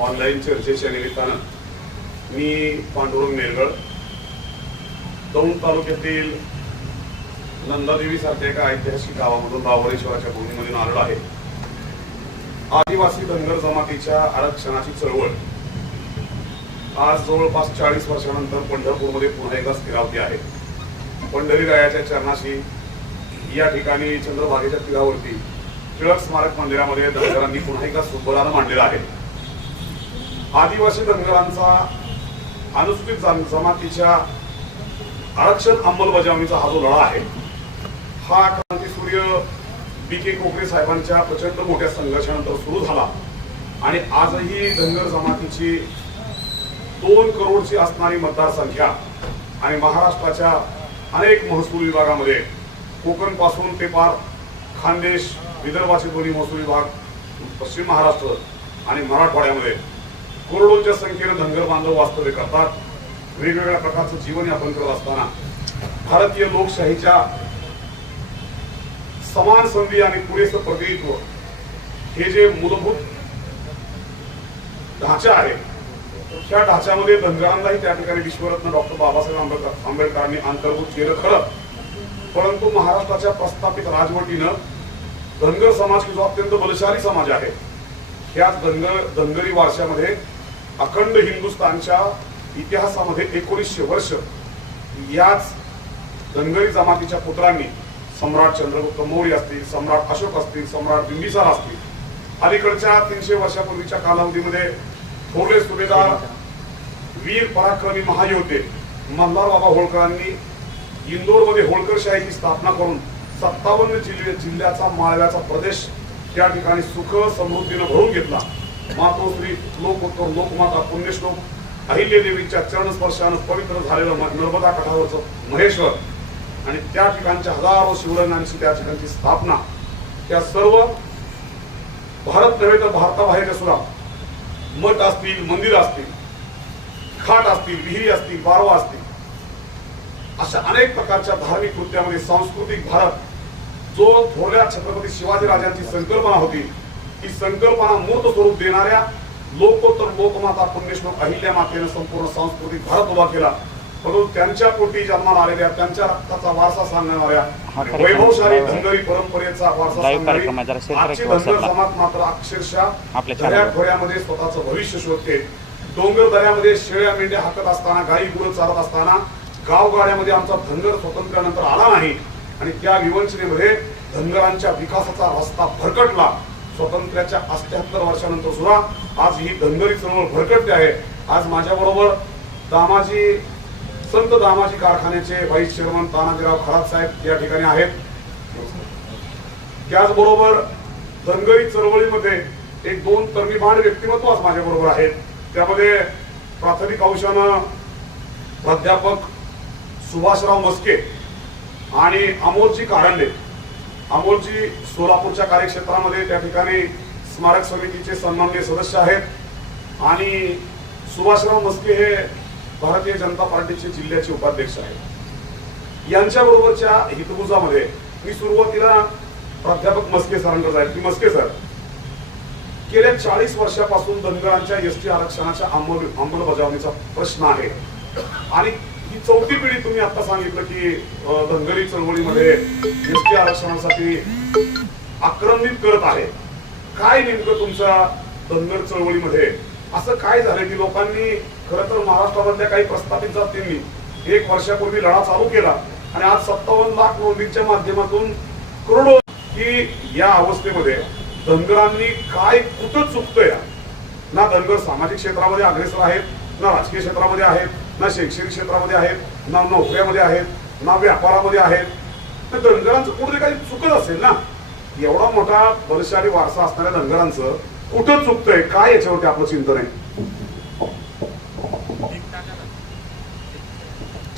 Online चर्चेच्या निमित्तानं मी पांडुरंग नेरगळ दौंड तालुक्यातील नंदादेवीसारख्या एका ऐतिहासिक गावामधून बावरेश्वराच्या भूमीमधून आलेलो आहे. आदिवासी धनगर जमातीच्या आरक्षणाची चळवळ. आज जवळपास चाळीस वर्षानंतर पंढरपूरमध्ये पुन्हा एकदा स्थिरावती आहे. पंढरी रायाच्या चरणाशी या ठिकाणी चंद्रभागेच्या तीरावरती टिळक स्मारक मंदिरामध्ये धनगरांनी पुन्हा एकदा सुबलानं मांडलेला आहे. आदिवासी धनगरांचा अनुसूचित जमातीच्या आरक्षण अंमलबजावणीचा हा जो लढा आहे हा क्रांतीसूर्य बी के कोकरे साहेबांच्या प्रचंड मोठ्या संघर्षानंतर सुरू झाला. आणि आजही धनगर जमातीची दोन करोडची असणारी मतदारसंख्या आणि महाराष्ट्राच्या अनेक महसूल विभागामध्ये कोकणपासून ते पार खानदेश विदर्भाचे दोन्ही महसूल विभाग पश्चिम महाराष्ट्र आणि मराठवाड्यामध्ये करोडोंच्या संख्येनं धनगर बांधव वास्तव्य करतात. वेगवेगळ्या प्रकारचं जीवन यापन करत असताना भारतीय लोकशाहीच्या समान संधी आणि पुरेसं प्रतिनिधित्व हे जे मूलभूत ढाचा आहे त्या ढाच्यामध्ये धनगरांनाही त्या ठिकाणी विश्वरत्न डॉक्टर बाबासाहेब आंबेडकर आंबेडकरांनी अंतर्भूत केलं खरं. परंतु महाराष्ट्राच्या प्रस्थापित राजवटीनं धनगर समाज जो अत्यंत बलशाली समाज आहे. ह्याच धनगर धनगरी वारशामध्ये अखंड हिंदुस्थानच्या इतिहासामध्ये एकोणीसशे वर्ष याच धनगरी जमातीच्या पुत्रांनी सम्राट चंद्रगुप्त मौर्य असतील सम्राट अशोक असतील सम्राट बिंबिसार असतील अलीकडच्या तीनशे वर्षापूर्वीच्या कालावधीमध्ये थोरले सुभेदार वीर पराक्रमी महायोद्धे मल्हार बाबा होळकरांनी इंदोरमध्ये होळकरशाहीची स्थापना करून सत्तावन्न जिल्हे जिल्ह्याचा माळव्याचा प्रदेश त्या ठिकाणी सुख समृद्धीनं भरून घेतला. मातोश्री लोकोत्तर लोकमाता पुण्यश्लोक अहिल्यादेवीच्या चरणस्पर्शानं पवित्र झालेलं नर्मदा काठावरचं महेश्वर. आणि त्या ठिकाणच्या हजारो शिवरंगांची त्या ठिकाणची स्थापना. त्या सर्व भारत नव्हे तर भारताबाहेरच्या सुद्धा मठ असतील मंदिर असतील खाट असतील विहिरी असतील बारवा असतील अशा अनेक प्रकारच्या धार्मिक कृत्यामध्ये सांस्कृतिक भारत जो थोरल्या छत्रपती शिवाजी राजांची संकल्पना होती ती संकल्पना मूर्त स्वरूप देणाऱ्या लोकोत्तर लोकमाता पुण्यश्लोक अहिल्या मातेनं संपूर्ण सांस्कृतिक भारत उभा केला. परंतु त्यांच्या पोटी जन्माला आलेल्या त्यांच्या रक्ताचा वारसा सांगणाऱ्या हा वैभवशाली धनगरी परंपरेचा वारसा आजची धनगर. समाज मात्र अक्षरशः दऱ्या. खोऱ्यामध्ये स्वतःचं भविष्य शोधते. डोंगर दऱ्यामध्ये शेळ्या मेंढ्या हाकत असताना गाई गुरं चालत असताना गावगाड्यामध्ये आमचा धनगर स्वातंत्र्यानंतर आला नाही. आणि त्या विवंचनेमध्ये धनगरांच्या विकासाचा रस्ता भरकटला. स्वातंत्र्याच्या अठ्याहत्तर वर्षानंतर सुद्धा आज ही धनगरी चळवळ भरकटते आहे. आज माझ्याबरोबर दामाजी संत दामाजी कारखान्याचे व्हाईस चेअरमन तानाजीराव खरात साहेब या ठिकाणी आहेत. त्याचबरोबर धनगरी चळवळीमध्ये एक दोन तर्मीबाण व्यक्तिमत्व आज माझ्याबरोबर आहेत. त्यामध्ये प्राथमिक अंशानं प्राध्यापक सुभाषराव मस्के आणि अमोलजी कारंडे. अमोलजी सोलापूरच्या कार्यक्षेत्रामध्ये त्या ठिकाणी स्मारक समितीचे सन्माननीय सदस्य आहेत. आणि सुभाषराव मस्के हे भारतीय जनता पार्टीचे जिल्ह्याचे उपाध्यक्ष आहेत. यांच्या बरोबरच्या हितगुजामध्ये मी सुरुवातीला प्राध्यापक मस्के सरांकडे जाईल. की मस्के सर गेल्या चाळीस वर्षापासून धनगरांच्या एस टी आरक्षणाच्या अंमल अंमलबजावणीचा प्रश्न आहे. आणि ही चौथी पिढी तुम्ही आता सांगितलं की धनगरी चळवळीमध्ये एसटी आरक्षणासाठी आक्रमित करत आहे. काय नेमकं तुमच्या धनगर चळवळीमध्ये? असं काय झालं की लोकांनी खर तर महाराष्ट्रामधल्या काही प्रस्थापित जातींनी एक वर्षापूर्वी लढा चालू केला आणि आज सत्तावन्न लाख नोंदींच्या माध्यमातून करोडो की या अवस्थेमध्ये धनगरांनी काय कुठं चुकतोय? ना धनगर सामाजिक क्षेत्रामध्ये अग्रेसर आहेत ना राजकीय क्षेत्रामध्ये आहेत ना शैक्षणिक क्षेत्रामध्ये आहेत ना नोकऱ्यामध्ये आहेत ना व्यापारामध्ये आहेत. तर धनगरांचं कुठे काही चुकत असेल ना? एवढा मोठा बलशाली वारसा असणाऱ्या धनगरांचं कुठं चुकतंय? काय याच्यावरती आपलं चिंतन आहे?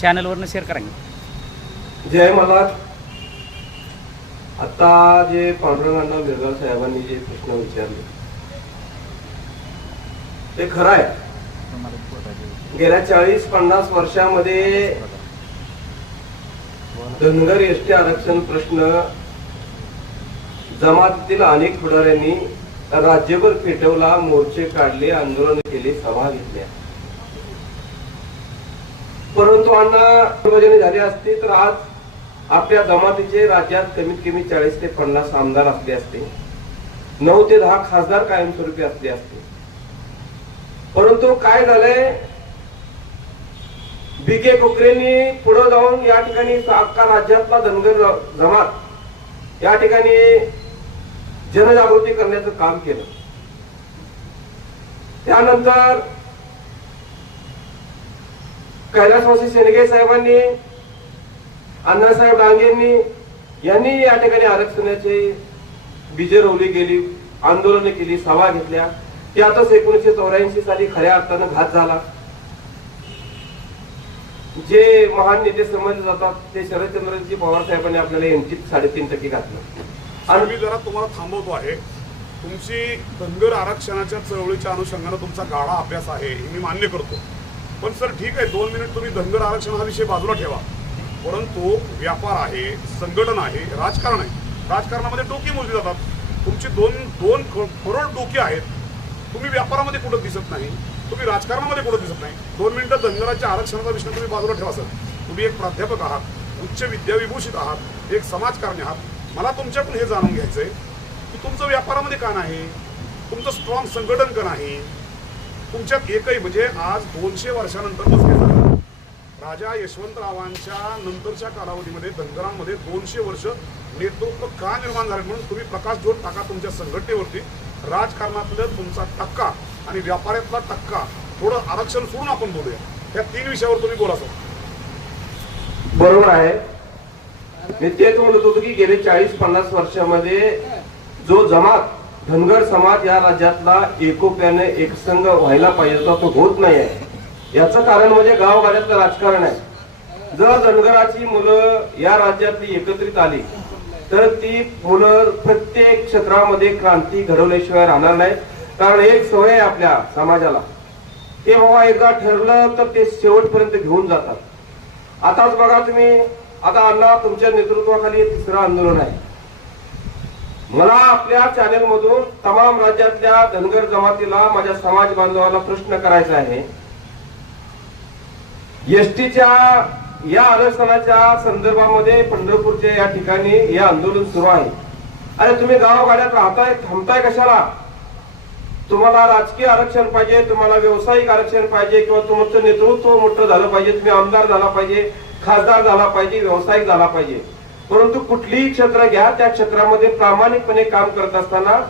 चॅनलवरनं शेअर करा. की. जय मल्हार. आता जे पांडुरंगांना मिरगाव साहेबांनी जे प्रश्न विचारले ते खरं आहे. गेल्या चाळीस पन्नास वर्षामध्ये धनगर एसटी आरक्षण प्रश्न जमातीतील अनेक पुढाऱ्यांनी राज्यभर पेटवला मोर्चे काढले आंदोलन केले सभा घेतल्या. परंतु अण्णा विभाजने झाले असते तर आज आपल्या जमातीचे राज्यात कमीत कमी चाळीस ते पन्नास आमदार असले असते. नऊ ते दहा खासदार कायमस्वरूपी असले असते. परंतु काय झालंय? बी के कोकरेंनी पुढे जाऊन या ठिकाणी अख्खा राज्यातला धनगर जमात या ठिकाणी जनजागृती करण्याचं काम केलं. त्यानंतर कैलासवासी शेनगे साहेबांनी अण्णासाहेब डांगेंनी यांनी या ठिकाणी आरक्षणाची बीजे रोवली गेली आंदोलने केली सभा घेतल्या. त्यातच एकोणीशे चौऱ्याऐंशी साली खऱ्या अर्थानं घात झाला. जे महान नेते समजले जातात ते शरदचंद्रजी पवार साहेबांनी आपल्याला एमटीत साडेतीन टक्के घातलं. आणि मी जरा तुम्हाला थांबवतो आहे. तुमची धनगर आरक्षणाच्या चळवळीच्या अनुषंगानं तुमचा गाढा अभ्यास आहे हे मी मान्य करतो. पण सर ठीक आहे दोन मिनिट तुम्ही धनगर आरक्षण हा विषय बाजूला ठेवा. परंतु व्यापार आहे संघटन आहे राजकारण आहे. राजकारणामध्ये डोकी मोजली जातात. तुमची दोन दोन करोड डोकी आहेत. तुम्ही व्यापारामध्ये कुठं दिसत नाही तुम्ही राजकारणामध्ये कुठं दिसत नाही. दोन मिनिटं धनगराच्या आरक्षणाचा विषय तुम्ही बाजूला ठेवा सर. तुम्ही एक प्राध्यापक आहात उच्च विद्याविभूषित आहात एक समाजकारणी आहात. मला तुमच्याकडून हे जाणून घ्यायचं आहे की तुमचं व्यापारामध्ये का नाही तुमचं स्ट्रॉंग संघटन का नाही? तुमच्यात एकही म्हणजे आज दोनशे वर्षानंतर बसले राजा यशवंतरावांच्या नंतरच्या कालावधीमध्ये धनगरांमध्ये दोनशे वर्ष नेतृत्व का निर्माण झाले म्हणून तुम्ही प्रकाश जोड टाका तुमच्या संघटनेवरती. राजकारणातलं तुमचा टक्का आणि व्यापारातला टक्का थोडं आरक्षण सोडून आपण बोलूया. या तीन विषयावर तुम्ही बोला सर. बरोबर आहे. मी तेच म्हणत होतो की गेले चाळीस पन्नास वर्षामध्ये जो जमात धनगर समाज या राज्यातला एकोप्याने एकसंघ व्हायला पाहिजे होता तो होत नाही आहे. याचं कारण म्हणजे गावगाड्यातलं राजकारण आहे. जर धनगराची मुलं या राज्यातली एकत्रित आली तर ती मुलं प्रत्येक क्षेत्रामध्ये क्रांती घडवल्याशिवाय राहणार नाही. कारण एक सवय आहे आपल्या समाजाला ते बाबा एकदा ठरलं तर ते शेवटपर्यंत घेऊन जातात. आताच बघा तुम्ही आता अण्णा तुमच्या नेतृत्वाखाली तिसरं आंदोलन आहे. मला आपल्या चॅनल मधून तमाम राज्यातल्या धनगर जमातीला माझ्या समाज बांधवाला प्रश्न करायचा आहे. एसटीच्या या आरक्षणाच्या संदर्भामध्ये पंढरपूरच्या या ठिकाणी हे आंदोलन सुरू आहे. अरे तुम्ही गावागाड्यात राहताय थांबताय कशाला? तुम्हाला राजकीय आरक्षण पाहिजे तुम्हाला व्यावसायिक आरक्षण पाहिजे किंवा तुमचं नेतृत्व मोठं झालं पाहिजे तुम्ही आमदार झाला पाहिजे खासदार झाला पाहिजे व्यावसायिक झाला पाहिजे. परंतु कुठलीही क्षेत्र घ्या त्या क्षेत्रामध्ये प्रामाणिकपणे काम करत असताना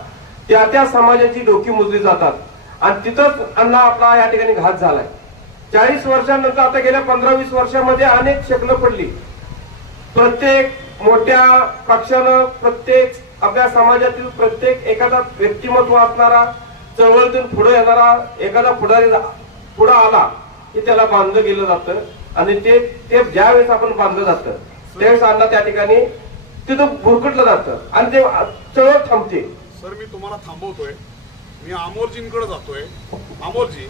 त्या त्या समाजाची डोकी मोजली जातात. आणि तिथंच अण्णा आपला या ठिकाणी घात झालाय. चाळीस वर्षानंतर आता गेल्या पंधरा वीस वर्षामध्ये अनेक शकलं पडली. प्रत्येक मोठ्या पक्षानं प्रत्येक आपल्या समाजातील प्रत्येक एखादा व्यक्तिमत्व असणारा चळवळीतून पुढे येणारा एखादा पुढारी पुढे आला की त्याला बांधलं गेलं जातं. आणि ते ते ज्यावेळेस आपण बांधलं जातं त्यावेळेस आणला त्या ठिकाणी तिथं भुरकटलं जातं. आणि ते चळवळ थांबते. सर मी तुम्हाला थांबवतोय. मी अमोलजींकडे जातोय. अमोलजी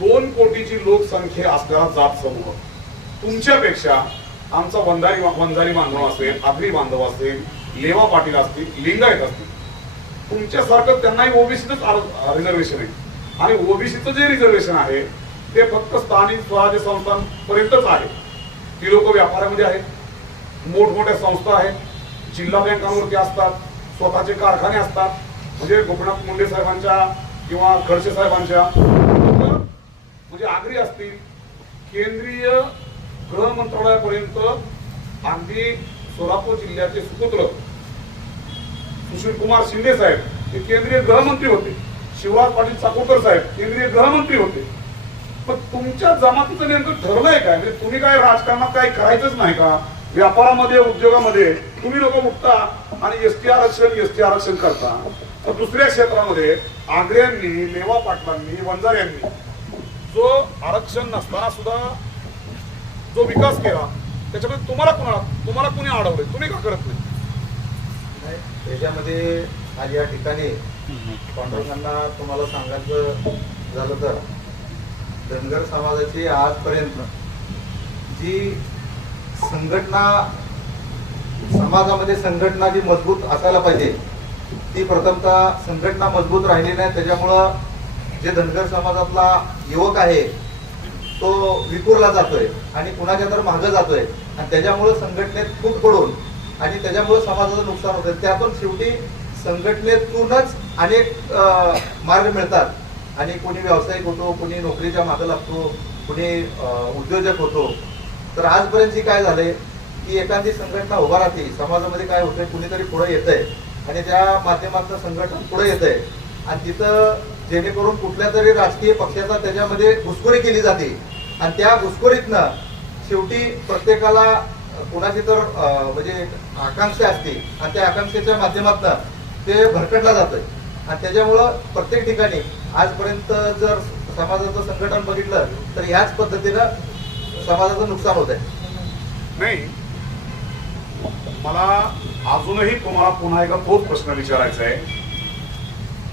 दोन कोटीची लोकसंख्या असलेला जात समूह. तुमच्यापेक्षा आमचा वंधारी वंजारी बांधव असेल आगरी बांधव असेल लेवा पाटील असतील लिंगायत असतील. तुमच्यासारखं त्यांनाही ओबीसीच रिझर्वेशन आहे. आणि ओबीसीचं जे रिझर्वेशन आहे ते फक्त स्थानिक स्वराज्य संस्थांपर्यंतच आहे. ती लोक व्यापारामध्ये आहेत. मोठमोठ्या संस्था आहेत. जिल्हा बँकांवरती असतात. स्वतःचे कारखाने असतात. म्हणजे गोपीनाथ मुंडे साहेबांच्या किंवा खडसे साहेबांच्या म्हणजे आगरी असतील केंद्रीय गृह मंत्रालयापर्यंत अगदी सोलापूर जिल्ह्याचे सुपुत्र सुशील कुमार शिंदे साहेब हे केंद्रीय गृहमंत्री होते. शिवराज पाटील चाकूरकर साहेब केंद्रीय गृहमंत्री होते. पण तुमच्या जमातीचं नेमकं ठरलंय काय? म्हणजे तुम्ही काय राजकारणात काही करायचंच नाही का? व्यापारामध्ये उद्योगामध्ये तुम्ही लोक उठता आणि एसटी आरक्षण एसटी आरक्षण करता. तर दुसऱ्या क्षेत्रामध्ये आग्र्यांनी लेवा पाटलांनी वंजाऱ्यांनी जो आरक्षण नसताना सुद्धा जो विकास केला त्याच्यामध्ये तुम्हाला कुणाला तुम्हाला कुणी अडवले तुम्ही का करत नाही? त्याच्यामध्ये आज या ठिकाणी पांडुरंगांना तुम्हाला सांगायचं झालं तर धनगर समाजाची आजपर्यंत जी संघटना समाजामध्ये संघटना जी मजबूत असायला पाहिजे ती प्रथमतः संघटना मजबूत राहिली नाही त्याच्यामुळं जे धनगर समाजातला युवक आहे तो विखुरला जातोय आणि कुणाच्या तर मागं जातोय. आणि त्याच्यामुळं संघटनेत फूट पडून आणि त्याच्यामुळं समाजाचं नुकसान होतं त्यातून शेवटी संघटनेतूनच अनेक मार्ग मिळतात. आणि कोणी व्यावसायिक होतो कोणी नोकरीच्या मागं लागतो कोणी उद्योजक होतो. तर आजपर्यंत जी काय झाले की एखादी संघटना उभा राहते समाजामध्ये काय होतंय कुणीतरी पुढे आहे आणि त्या माध्यमातून संघटना पुढे आहे आणि तिथं जेणेकरून कुठल्या तरी राजकीय पक्षाचा त्याच्यामध्ये घुसखोरी केली जाते. आणि त्या घुसखोरीतनं शेवटी प्रत्येकाला कुणाची तर म्हणजे आकांक्षा असते. आणि त्या आकांक्षेच्या माध्यमातून ते भरकटला जातं आणि त्याच्यामुळं प्रत्येक ठिकाणी आजपर्यंत जर समाजाचं संघटन बघितलं तर ह्याच पद्धतीनं समाजाचं नुकसान होत आहे नाही. मला अजूनही तुम्हाला पुन्हा एकदा तोच प्रश्न विचारायचा आहे.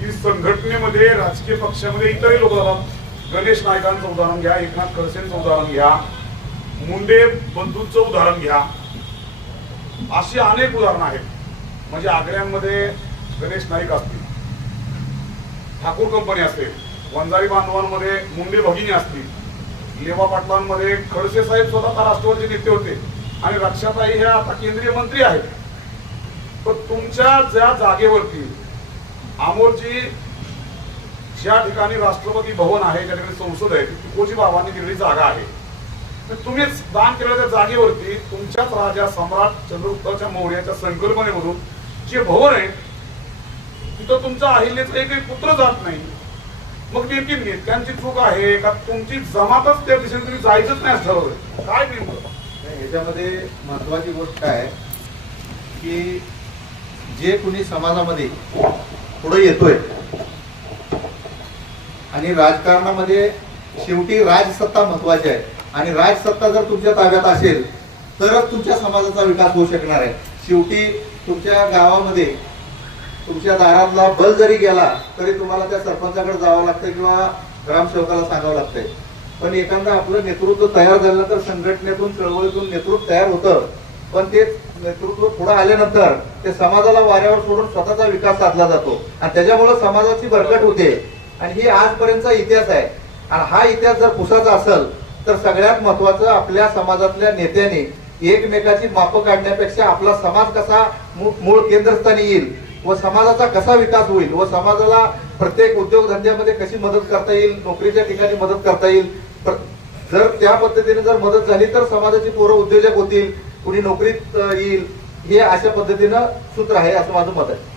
की संघटनेमध्ये राजकीय पक्षामध्ये इतरही लोक जातात. गणेश नायकांचं उदाहरण घ्या एकनाथ खडसेंचं उदाहरण घ्या मुंडे बंधूंचं उदाहरण घ्या. अशी अनेक उदाहरणं आहेत. म्हणजे आग्र्यांमध्ये गणेश नाईक असतील ठाकूर कंपनी असेल वंजारी बांधवांमध्ये मुंडे भगिनी असतील लेवा पाटलांमध्ये खडसे साहेब स्वतः राष्ट्रवादी नेते होते आणि रक्षाताई ह्या आता केंद्रीय मंत्री आहेत. पण तुमच्या ज्या जागेवरती अमोलची ज्या ठिकाणी राष्ट्रपती भवन आहे ज्या ठिकाणी संसद आहे ती तुकोजी बाबांनी दिलेली जागा आहे. तर तुम्हीच दान केलेल्या त्या जागेवरती तुमच्याच राजा सम्राट चंद्रगुप्ताच्या मौर्याच्या संकल्पनेमधून जे भवन आहे तिथं तुमचा अहिल्याचा एकही पुत्र जात नाही. मग नेमकी नेत्यांची चूक आहे का? तुमची जमातच त्या दिशेने तुम्ही जायचंच नाही असं काय नेमकं? याच्यामध्ये ह्याच्यामध्ये महत्वाची गोष्ट काय आहे की जे कुणी समाजामध्ये पुढे येतोय आणि राजकारणामध्ये शेवटी राजसत्ता महत्वाची आहे. आणि राजसत्ता जर तुमच्या ताब्यात असेल तरच तुमच्या समाजाचा विकास होऊ शकणार आहे. शेवटी तुमच्या गावामध्ये तुमच्या दारातला बल जरी गेला तरी तुम्हाला त्या सरपंचाकडे जावं लागतं किंवा ग्रामसेवकाला सांगावं लागतंय. पण एखादा आपलं नेतृत्व तयार झालं तर संघटनेतून चळवळीतून नेतृत्व तयार होतं. पण ते नेतृत्व पुढे आल्यानंतर ते समाजाला वाऱ्यावर सोडून स्वतःचा विकास साधला जातो. आणि त्याच्यामुळे समाजाची बरकट होते. आणि ही आजपर्यंतचा इतिहास आहे. आणि हा इतिहास जर पुसाचा असेल तर सगळ्यात महत्वाचं आपल्या समाजातल्या नेत्याने एकमेकाची मापं काढण्यापेक्षा आपला समाज कसा मू- मूळ केंद्रस्थानी येईल व समाजाचा कसा विकास होईल व समाजाला प्रत्येक उद्योगधंद्यामध्ये कशी मदत करता येईल नोकरीच्या ठिकाणी मदत करता येईल जर त्या पद्धतीने जर मदत झाली तर समाजाची पोरं उद्योजक होतील. कुणी नोकरीत येईल हे अशा पद्धतीनं सूत्र आहे असं माझं मत आहे.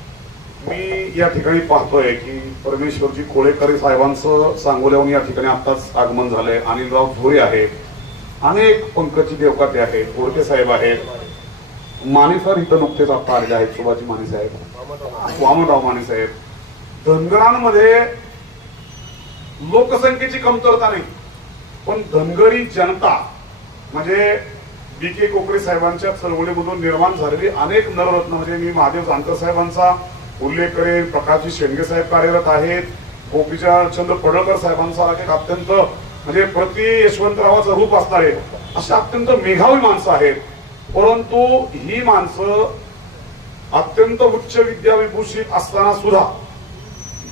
मी या ठिकाणी पाहतोय की परमेश्वरजी कोळेकरी साहेबांचं सांगोल्याहून या ठिकाणी आताच आगमन झालंय. अनिलराव झोळे आहेत. अनेक पंकजी देवकाते आहेत कोळके साहेब आहेत. माने सर इथं नुकतेच आता आलेले आहेत सुभाजी माने साहेब. वामनराव माने साहेब. धनगरांमध्ये लोकसंख्येची कमतरता नाही. पण धनगरी जनता म्हणजे बी के कोकरे साहेबांच्या चळवळीमधून निर्माण झालेली अनेक नररत्न. म्हणजे मी महादेव जानकर साहेबांचा उल्लेख करेन प्रकाशजी शेंडगे साहेब कार्यरत आहेत गोपीचंद पडळकर साहेबांचा एक अत्यंत म्हणजे प्रति यशवंतरावाचं रूप असणारे अशा अत्यंत मेघावी माणसं आहेत. परंतु ही माणसं अत्यंत उच्च विद्याविभूषित असताना सुद्धा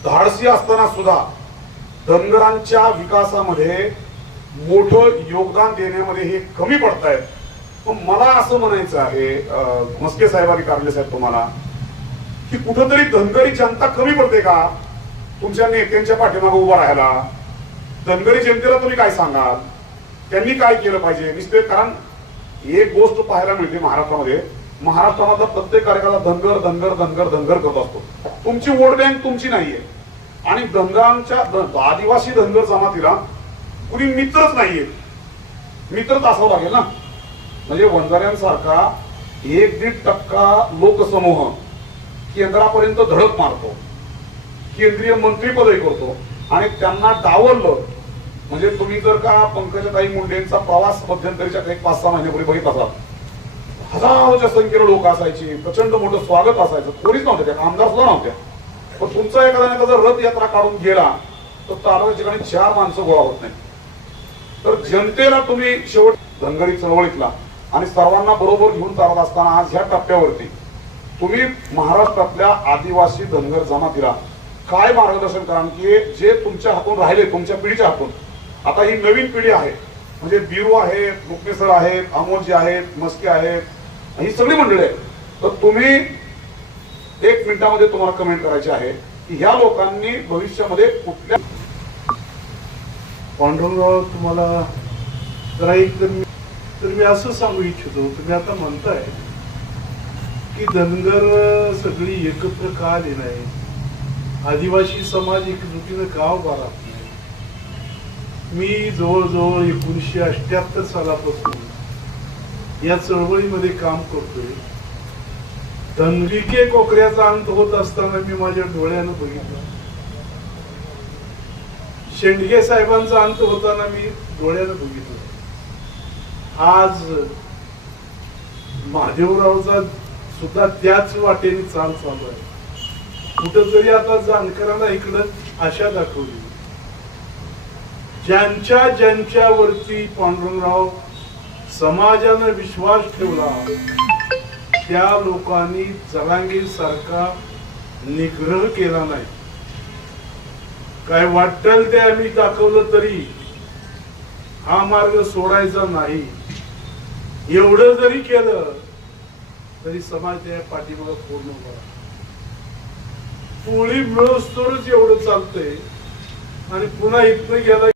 धाडसी असताना सुद्धा धनगरांच्या विकासामध्ये मोठं योगदान देण्यामध्ये हे कमी पडतायत. पण मला असं म्हणायचं आहे मस्के साहेबांनी कारले साहेब तुम्हाला की कुठंतरी धनगरी जनता कमी पडते का? तुमच्या नेत्यांच्या पाठीमागे उभा राहायला. धनगरी जनतेला तुम्ही काय सांगाल? त्यांनी काय केलं पाहिजे? निश्चित कारण एक गोष्ट पाहायला मिळते महाराष्ट्रामध्ये. महाराष्ट्रामधला प्रत्येक कार्यक्रमाला धनगर धनगर धनगर धनगर करत असतो. तुमची वोट बँक तुमची नाहीये. आणि धनगरांच्या आदिवासी धनगर जमातीला कुणी मित्रच नाहीये. मित्रच असावं लागेल ना? म्हणजे वंजाऱ्यांसारखा एक दीड टक्का लोकसमूह केंद्रापर्यंत धडक मारतो केंद्रीय मंत्रीपदही करतो आणि त्यांना डावललं. म्हणजे तुम्ही जर का पंकजाताई मुंडेंचा प्रवास मध्यंतरीच्या काही पाच सहा महिन्यापूर्वी बघित असाल हजारोच्या संख्येनं लोक असायची प्रचंड मोठं स्वागत असायचं कोणीच नव्हते त्या आमदार सुद्धा नव्हत्या पण तुमचा एखादा नेता जर रथ यात्रा काढून गेला तर तालुक्या ठिकाणी चार माणसं गोळा होत नाही तर जनतेला तुम्ही शेवट धनगरी चळवळीतला आणि सर्वांना बरोबर घेऊन चालत असताना आज ह्या टप्प्यावरती तुम्ही महाराष्ट्रातल्या आदिवासी धनगर जमातीला काय मार्गदर्शन कराल की जे तुमच्या हातून राहिले तुमच्या पिढीच्या हातून आता ही नवीन पिढी आहे. म्हणजे बिरू आहेत मुक्तेसर आहेत अमोलजी आहेत मस्के आहेत ही सगळी मंडळी आहेत. तर तुम्ही एक मिनिटामध्ये तुम्हाला कमेंट करायची आहे की ह्या लोकांनी भविष्यामध्ये कुठल्या पांडुरंगराव तुम्हाला जरा एक तर मी असं सांगू इच्छितो तुम्ही आता म्हणताय की धनगर सगळी एकत्र का आली नाही आदिवासी समाज एकजुटीनं का उभा राहत नाही? मी जवळजवळ एकोणीसशे अठ्ठ्याहत्तर सालापासून या चळवळीमध्ये काम करतोय. धनगिके कोकऱ्याचा अंत होत असताना मी माझ्या डोळ्यानं बघितलं. शेंडगे साहेबांचा अंत होताना मी डोळ्यानं बघितलं. आज महादेवरावचा सुद्धा त्याच वाटेने चाल चालू आहे. कुठंतरी आता जानकरांना इकडं आशा दाखवली. ज्यांच्या ज्यांच्यावरती पांडुरंगराव समाजानं विश्वास ठेवला त्या लोकांनी जलांगीर सारखा निग्रह केला नाही. काय वाटतं ते आम्ही दाखवलं तरी हा मार्ग सोडायचा नाही. एवढं जरी केलं तरी समाज त्या पाठीमाग पूर्ण करा पोळी मिळवस्तोरच एवढं चालतंय. आणि पुन्हा इथनं गेला